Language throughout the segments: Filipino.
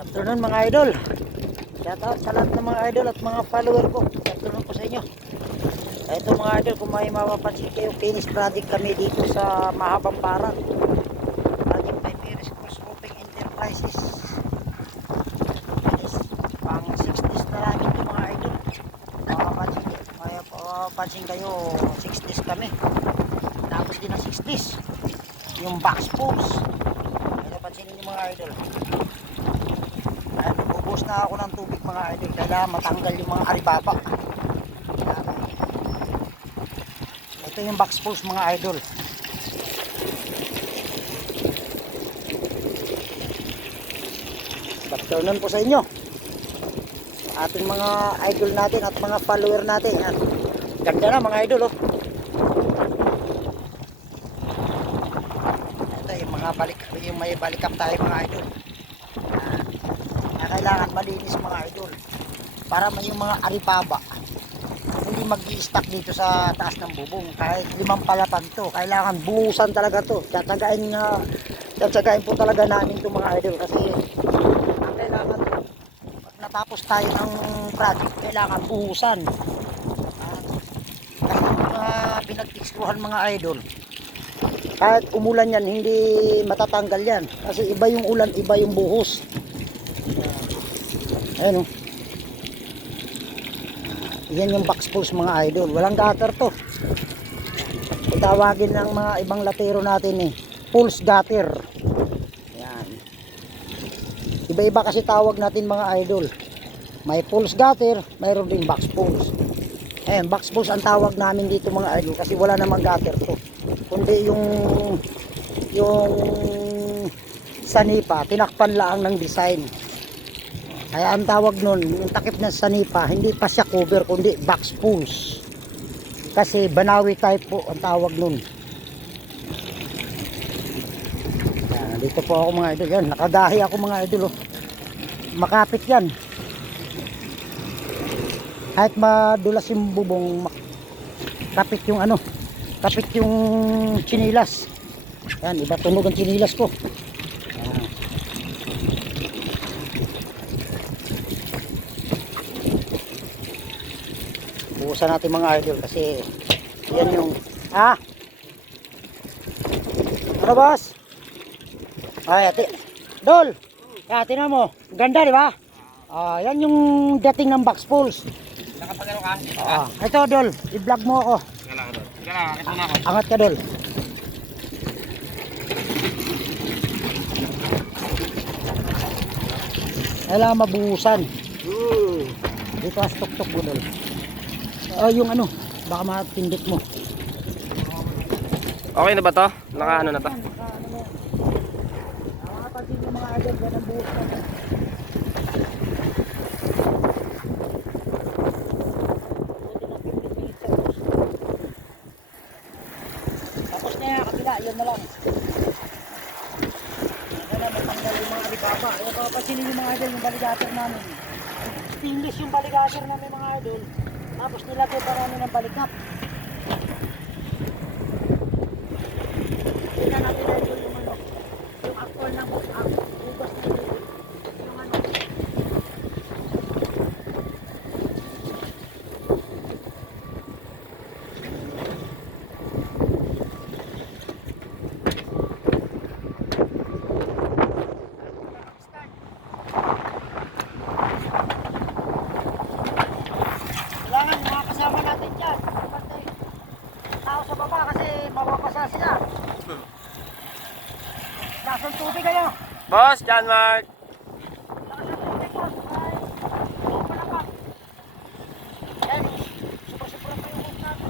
Afternoon mga idol. Shout out sa lahat ng mga idol at mga follower ko. Afternoon po sa inyo. Ito mga idol, kung may mapapansin kayo, finish project kami dito sa Mahabang Barat. Project by Miris Cross-Coping Enterprises. Finish. Pang 60s na namin ito mga idol. Mapapansin kayo, 60s kami. Tapos din ang 60s. Yung box post. Napansin niyo mga idol. Ay, bubos na ako ng tubig mga idol. Kailangan matanggal yung mga aribaba. Ito yung box post mga idol. Afternoon po sa inyo. Ating mga idol natin at mga follower natin. Yan. Ganda na mga idol oh. Ito yung mga yung may balikap tayo mga idol. Kailangan malinis mga idol para may yung mga aribaba hindi mag-i-stack dito sa taas ng bubong. Kahit 5 palapag to, kailangan buhusan talaga to. Tsagain po talaga namin to mga idol kasi ang kailangan pag natapos tayo ng project kailangan buhusan. Kasi mga pinagtikstruhan mga idol, kahit umulan yan hindi matatanggal yan kasi iba yung ulan, iba yung buhos. Ayan o. Yan yung box post mga idol. Walang gutter to. Itawagin ng mga ibang latero natin eh, pulse gutter. Yan. Iba-iba kasi tawag natin mga idol. May pulse gutter, mayroon ding box post. Ayan, box post ang tawag namin dito mga idol kasi wala namang gutter to. Kundi yung sanipa, tinakpan lang ng design. Kaya ang tawag nun, yung takip ng sanipa, hindi pa siya cover, kundi box pulls. Kasi banawi type po ang tawag nun. Yan, dito po ako mga idol. Yan, nakadahi ako mga idol. Oh. Makapit yan. Kahit madulas yung bubong, kapit yung kapit yung chinilas. Yan, iba tunog ang chinilas ko. Buusan natin mga idol kasi yan yung ano boss? Ay ate Dol, tingnan mo, ganda di ba? Yan yung dating ng box pulls. Nakapagano ka? Ito Dol, i-vlog mo ako. Angat ka Dol. Kailangan mabuhusan. Dito as tuk-tuk mo Dol. Yung baka matindot mo. Okay na ba to? Naka na to? Nakapansin yung mga agad yan ang buhos na. Tapos na yan, kabila, yun na lang. Yan na, matanggal yung mga alibaba. Ayaw pa pansinin yung mga idol, yung baligaser namin. Stainless yung baligaser namin mga idol. Tapos nilagay pa namin ng balikap. Tingnan natin yung actual na bukas na yung Lasang tubig kayo. Boss, John Mark. Lasang tubig boss. Palapag. Yan. Super-super pa yung hook natin.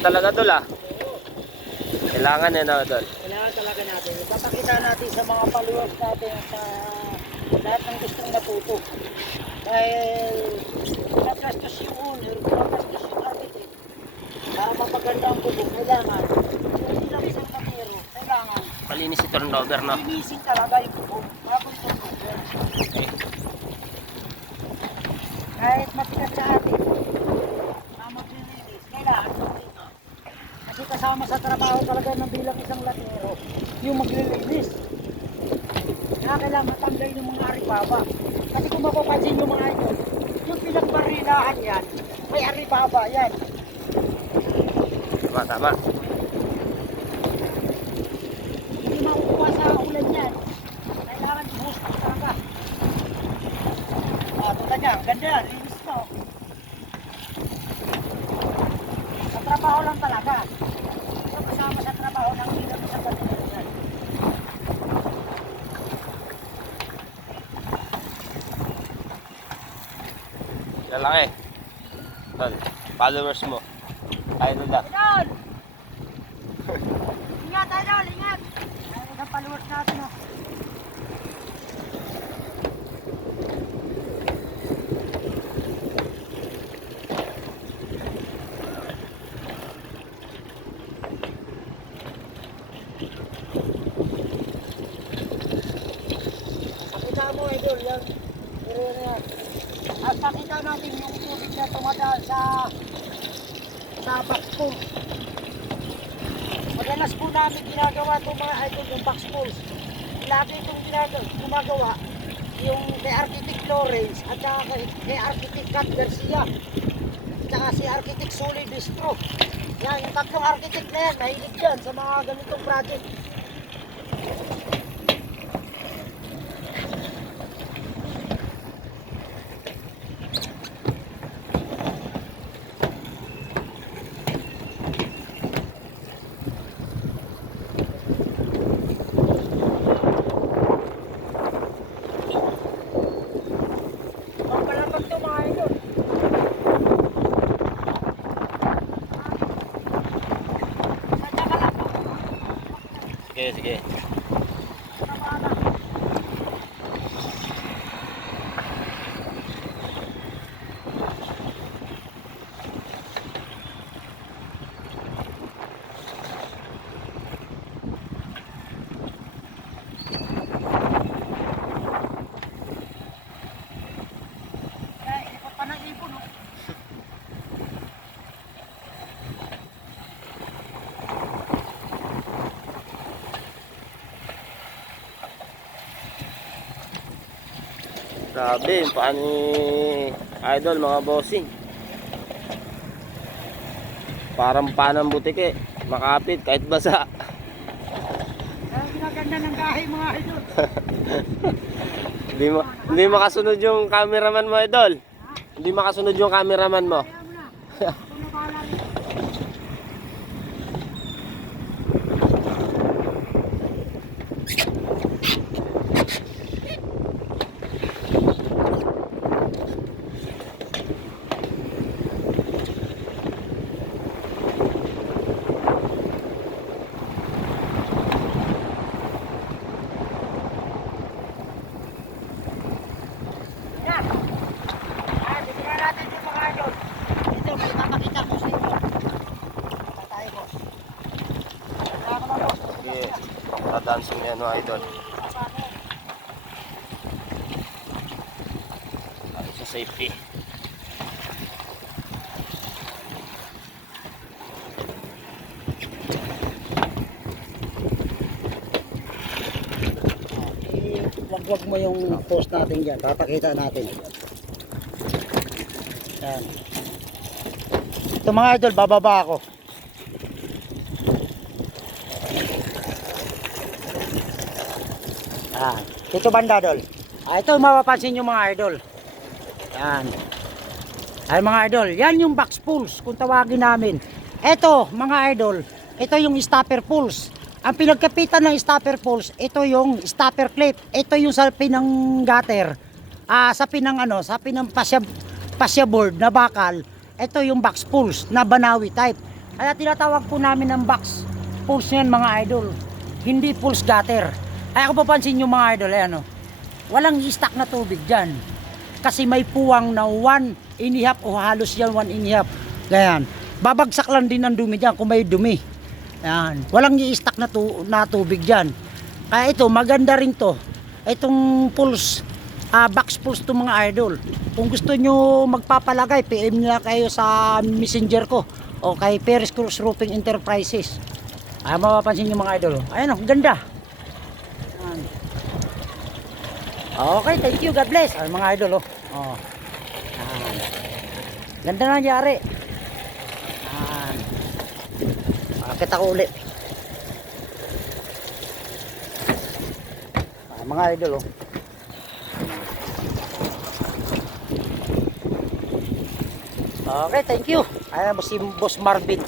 talaga Idol ah. Kailangan na Idol. Kailangan talaga natin. Ipapakita natin sa mga followers natin at sa lahat ng gustong matuto. Dahil pinagastos yung owner, pinagastos yung architect. Para mapaganda ang bubong, kailangan. Hindi lang isang katero, kailangan. Malinis yung turnover no. Linisin talaga yung bubong. Bagong turnover. Kahit matigas sa atin, na maglilinis, kailangan dito. Kasi kasama sa trabaho talaga ng bilang isang latero, yung maglilinis. Kaya kailangan matanggal yung mga aripaba. Kasi kung mapapansin yung mga ito, yung pinagbarilahan yan, may aripaba yan. Tama. Hindi makukuha sa ulan yan. Kailangan i-host talaga. Tulad niya, ganda yan, linis to. Sa trabaho lang talaga. Pero kasama sa trabaho ng bilang isang latero yan. Lalaki. Idol, followers mo. Idol na. Idol! Ingat, Idol! Ingat! Ay, isang followers natin, oh. Pakita mo, Idol, yan. Pero yan. At pakita natin yung tubig na tumadaan sa box pool. Madalas po namin ginagawa itong mga idol yung box pools. Lagi itong gumagawa yung kay Architect Lawrence at saka kay Architect Cat Garcia at saka si Architect Sully Distro. Yan, yung tatlong architect na yan, mahilig yan sa mga ganitong project. Pampalapag ito mga idol. Sadya ka lang. Sige. Namana. Kaya ikot pa ng ibon, oh. Grabe, paano ni Idol mga bossing. Parang panang butike. Makapit kahit basa. Kaya ginaganda ng gahe mga idol. Hindi makasunod yung cameraman mo Idol. Hindi makasunod yung cameraman mo. Kaya mo na. Ako na bahala nito. Yan. Bibigyan natin yung mga idol. Ito, may papakita ko sa inyo. Punta tayo, boss. Punta ka na, boss. Sige, tadansong yan mga Idol. Ayos sa safety. Wag mo yung post natin dyan. Papakita natin. Yan. Ito mga idol, bababa ako. Ito banda, idol. Ito mapapansin yung mga idol. Yan. Ay mga idol, yan yung box pools kung tawagin namin. Ito mga idol, ito yung stopper pools. Ang pinagkapitan ng stopper pools, ito yung stopper clip. Ito yung sa pinang gutter. Sa pinang pasya board na bakal. Ito yung box pools na Banawi type. Kaya tinatawag po namin ng box pulse yan mga idol. Hindi pulse gutter. Ay kung papansin nyo mga idol, ayan o. Walang i-stack na tubig dyan. Kasi may puwang na 1.5 o halos yan 1.5. Ganyan. Babagsak lang din ang dumi dyan kung may dumi. Ayan. Walang i-stack na tubig dyan. Kaya ito, maganda rin to. Itong pulse, box pulse to mga idol. Kung gusto nyo magpapalagay, PM nila kayo sa messenger ko o kay Perez Cruz Roofing Enterprises. Ay, mapapansin nyo mga idol. Ayan o, ganda. Ayan. Okay, thank you. God bless. Ay, mga idol, oh. Oh. Ayan. Ganda na nangyari. Ayan. Makakita ko ulit. Ay, mga idol, oh. Okay, thank you. Ayan si Boss Marvin.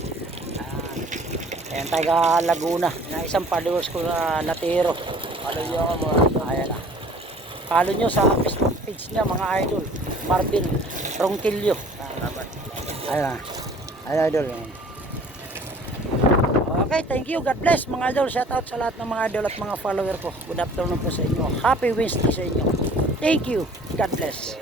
Ayan, taga Laguna. Na isang followers ko na natiro. Follow nyo ako mga idol. Ayan na. Follow nyo sa Facebook page niya mga idol. Marvin Ronquillo. Salamat. Ayan na. Ayan idol. Okay, thank you. God bless mga idol. Shout out sa lahat ng mga idol at mga follower ko. Good afternoon po sa inyo. Happy Wednesday sa inyo. Thank you. God bless.